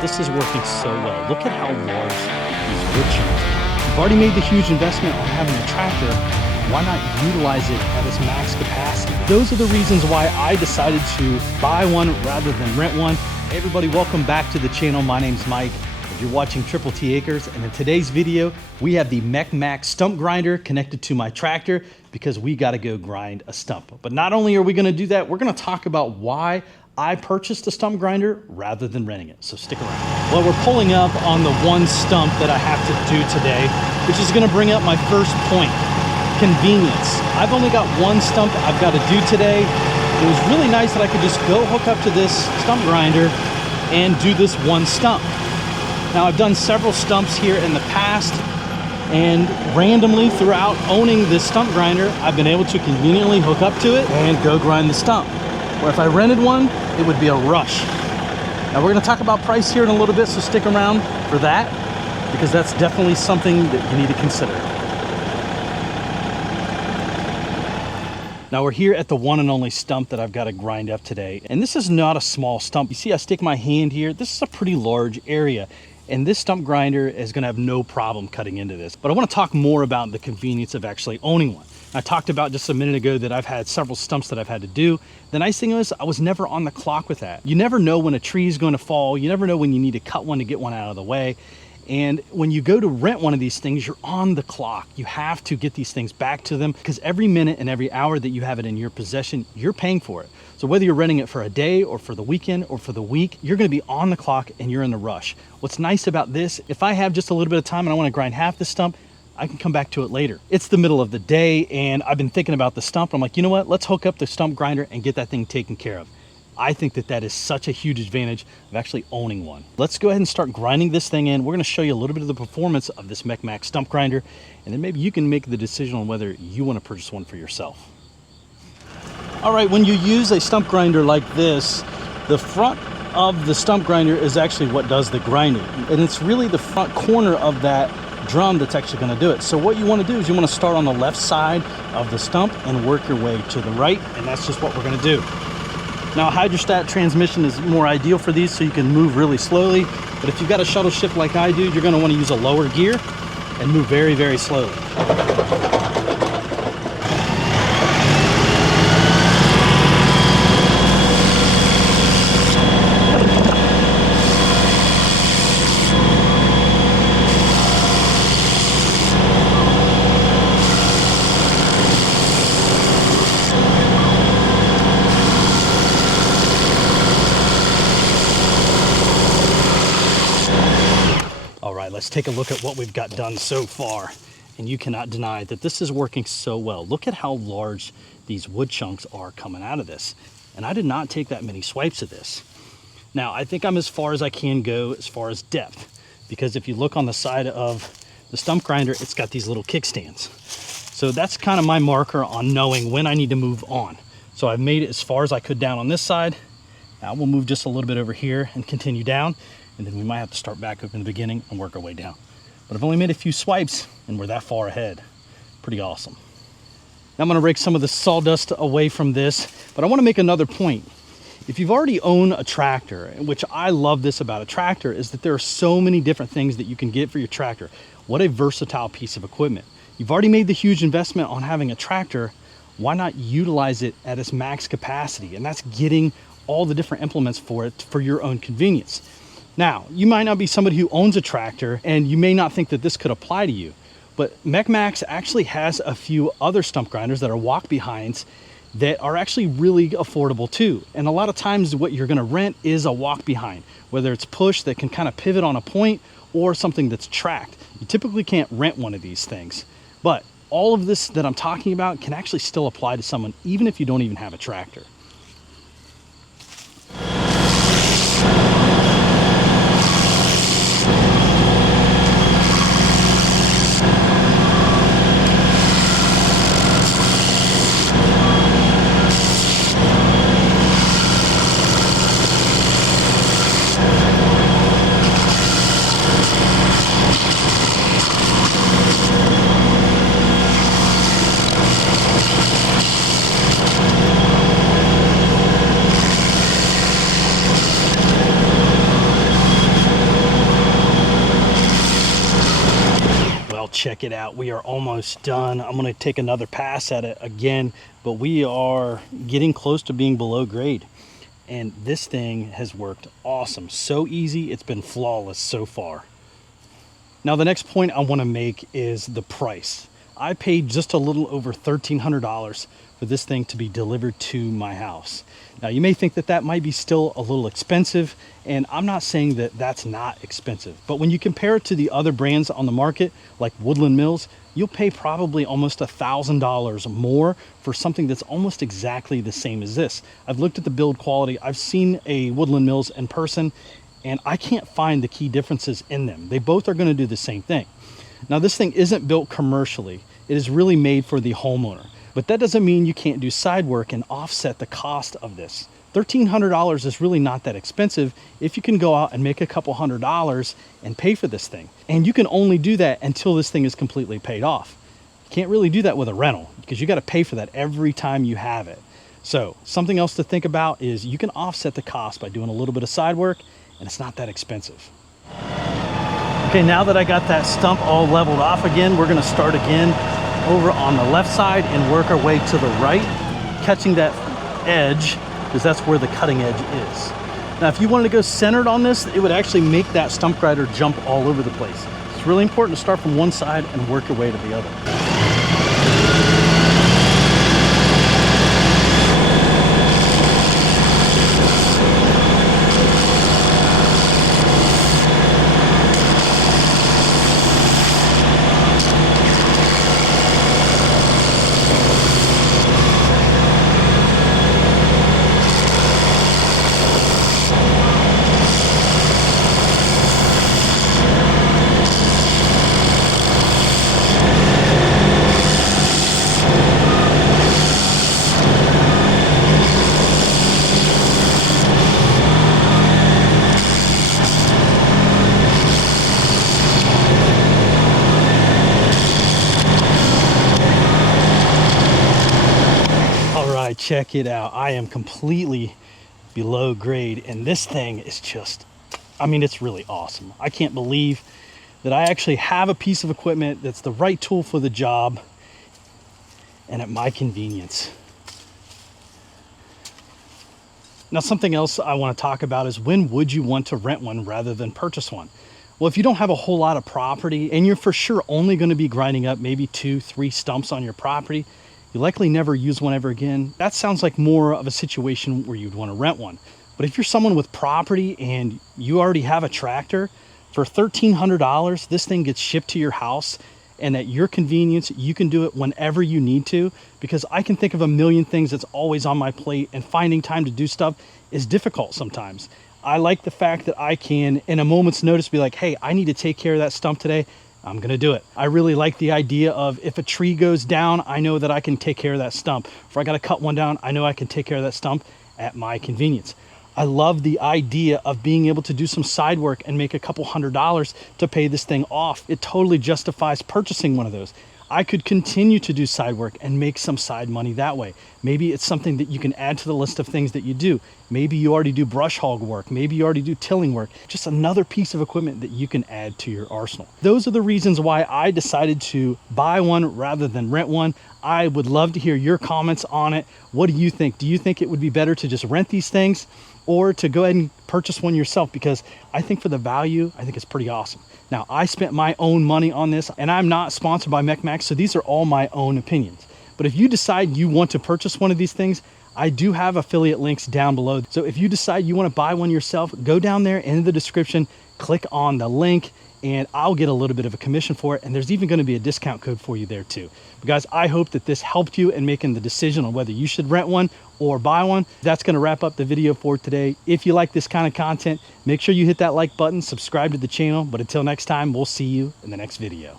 this is working so well. Look at how large these wood chunks are. You've already made the huge investment on having a tractor. Why not utilize it at its max capacity? Those are the reasons why I decided to buy one rather than rent one. Hey everybody, welcome back to the channel. My name's Mike. You're watching Triple T Acres, and in today's video, we have the Mech Maxx stump grinder connected to my tractor because we got to go grind a stump. But not only are we going to do that, we're going to talk about why I purchased a stump grinder rather than renting it. So stick around. Well, we're pulling up on the one stump that I have to do today, which is going to bring up my first point: convenience. I've only got one stump I've got to do today. It was really nice that I could just go hook up to this stump grinder and do this one stump. Now, I've done several stumps here in the past, and randomly throughout owning this stump grinder, I've been able to conveniently hook up to it and go grind the stump. Where if I rented one, it would be a rush. Now, we're going to talk about price here in a little bit, so stick around for that, because that's definitely something that you need to consider. Now we're here at the one and only stump that I've got to grind up today. And this is not a small stump. You see, I stick my hand here. This is a pretty large area. And this stump grinder is going to have no problem cutting into this. But I want to talk more about the convenience of actually owning one. I talked about just a minute ago that I've had several stumps that I've had to do. The nice thing is I was never on the clock with that. You never know when a tree is going to fall. You never know when you need to cut one to get one out of the way. And when you go to rent one of these things, you're on the clock. You have to get these things back to them because every minute and every hour that you have it in your possession, you're paying for it. So whether you're renting it for a day or for the weekend or for the week, you're going to be on the clock and you're in a rush. What's nice about this, if I have just a little bit of time and I want to grind half the stump, I can come back to it later. It's the middle of the day and I've been thinking about the stump. I'm like, you know what? Let's hook up the stump grinder and get that thing taken care of. I think that that is such a huge advantage of actually owning one. Let's go ahead and start grinding this thing in. We're going to show you a little bit of the performance of this Mech Maxx stump grinder, and then maybe you can make the decision on whether you want to purchase one for yourself. All right, when you use a stump grinder like this, the front of the stump grinder is actually what does the grinding, and it's really the front corner of that drum that's actually going to do it. So what you want to do is you want to start on the left side of the stump and work your way to the right, and that's just what we're going to do. Now, a hydrostat transmission is more ideal for these so you can move really slowly, but if you've got a shuttle shift like I do, you're going to want to use a lower gear and move very, very slowly. Let's take a look at what we've got done so far, and you cannot deny that this is working so well. Look at how large these wood chunks are coming out of this, and I did not take that many swipes of this. Now, I think I'm as far as I can go as far as depth, because if you look on the side of the stump grinder, it's got these little kickstands. So that's kind of my marker on knowing when I need to move on. So I've made it as far as I could down on this side. Now we'll move just a little bit over here and continue down. And then we might have to start back up in the beginning and work our way down. But I've only made a few swipes and we're that far ahead. Pretty awesome. Now I'm gonna rake some of the sawdust away from this, but I wanna make another point. If you've already owned a tractor, which I love this about a tractor, is that there are so many different things that you can get for your tractor. What a versatile piece of equipment. You've already made the huge investment on having a tractor. Why not utilize it at its max capacity? And that's getting all the different implements for it for your own convenience. Now, you might not be somebody who owns a tractor and you may not think that this could apply to you, but Mech Maxx actually has a few other stump grinders that are walk behinds that are actually really affordable too. And a lot of times what you're gonna rent is a walk behind, whether it's push that can kind of pivot on a point or something that's tracked. You typically can't rent one of these things, but all of this that I'm talking about can actually still apply to someone even if you don't even have a tractor. check it out. We are almost done. I'm gonna take another pass at it again, but we are getting close to being below grade. And this thing has worked awesome. So easy, it's been flawless so far. Now the next point I wanna make is the price. I paid just a little over $1,300 for this thing to be delivered to my house. Now you may think that that might be still a little expensive, and I'm not saying that that's not expensive, but when you compare it to the other brands on the market, like Woodland Mills, you'll pay probably almost $1,000 more for something that's almost exactly the same as this. I've looked at the build quality, I've seen a Woodland Mills in person, and I can't find the key differences in them. They both are gonna do the same thing. Now this thing isn't built commercially, it is really made for the homeowner. But that doesn't mean you can't do side work and offset the cost of this. $1,300 is really not that expensive if you can go out and make a couple $100s and pay for this thing. And you can only do that until this thing is completely paid off. You can't really do that with a rental because you got to pay for that every time you have it. So something else to think about is you can offset the cost by doing a little bit of side work, and it's not that expensive. Okay, now that I got that stump all leveled off again, we're gonna start again over on the left side and work our way to the right, catching that edge, because that's where the cutting edge is. Now, if you wanted to go centered on this, it would actually make that stump grinder jump all over the place. It's really important to start from one side and work your way to the other. Check it out. I am completely below grade, and this thing is just, I mean, it's really awesome. I can't believe that I actually have a piece of equipment that's the right tool for the job and at my convenience. Now, something else I want to talk about is when would you want to rent one rather than purchase one? Well, if you don't have a whole lot of property and you're for sure only going to be grinding up maybe 2-3 stumps on your property, you likely never use one ever again. That sounds like more of a situation where you'd want to rent one. But if you're someone with property and you already have a tractor, for $1,300, this thing gets shipped to your house, and at your convenience, you can do it whenever you need to, because I can think of a million things that's always on my plate, and finding time to do stuff is difficult sometimes. I like the fact that I can, in a moment's notice, be like, hey, I need to take care of that stump today. I'm gonna do it. I really like the idea of if a tree goes down, I know that I can take care of that stump. If I gotta cut one down, I know I can take care of that stump at my convenience. I love the idea of being able to do some side work and make a couple $100s to pay this thing off. It totally justifies purchasing one of those. I could continue to do side work and make some side money that way. Maybe it's something that you can add to the list of things that you do. Maybe you already do brush hog work. Maybe you already do tilling work. Just another piece of equipment that you can add to your arsenal. Those are the reasons why I decided to buy one rather than rent one. I would love to hear your comments on it. What do you think? Do you think it would be better to just rent these things or to go ahead and purchase one yourself? Because I think for the value, I think it's pretty awesome. Now, I spent my own money on this, and I'm not sponsored by Mech Maxx, so these are all my own opinions. But if you decide you want to purchase one of these things, I do have affiliate links down below. So if you decide you want to buy one yourself, go down there in the description, click on the link, and I'll get a little bit of a commission for it. And there's even going to be a discount code for you there too. But guys, I hope that this helped you in making the decision on whether you should rent one or buy one. That's going to wrap up the video for today. If you like this kind of content, make sure you hit that like button, subscribe to the channel. But until next time, we'll see you in the next video.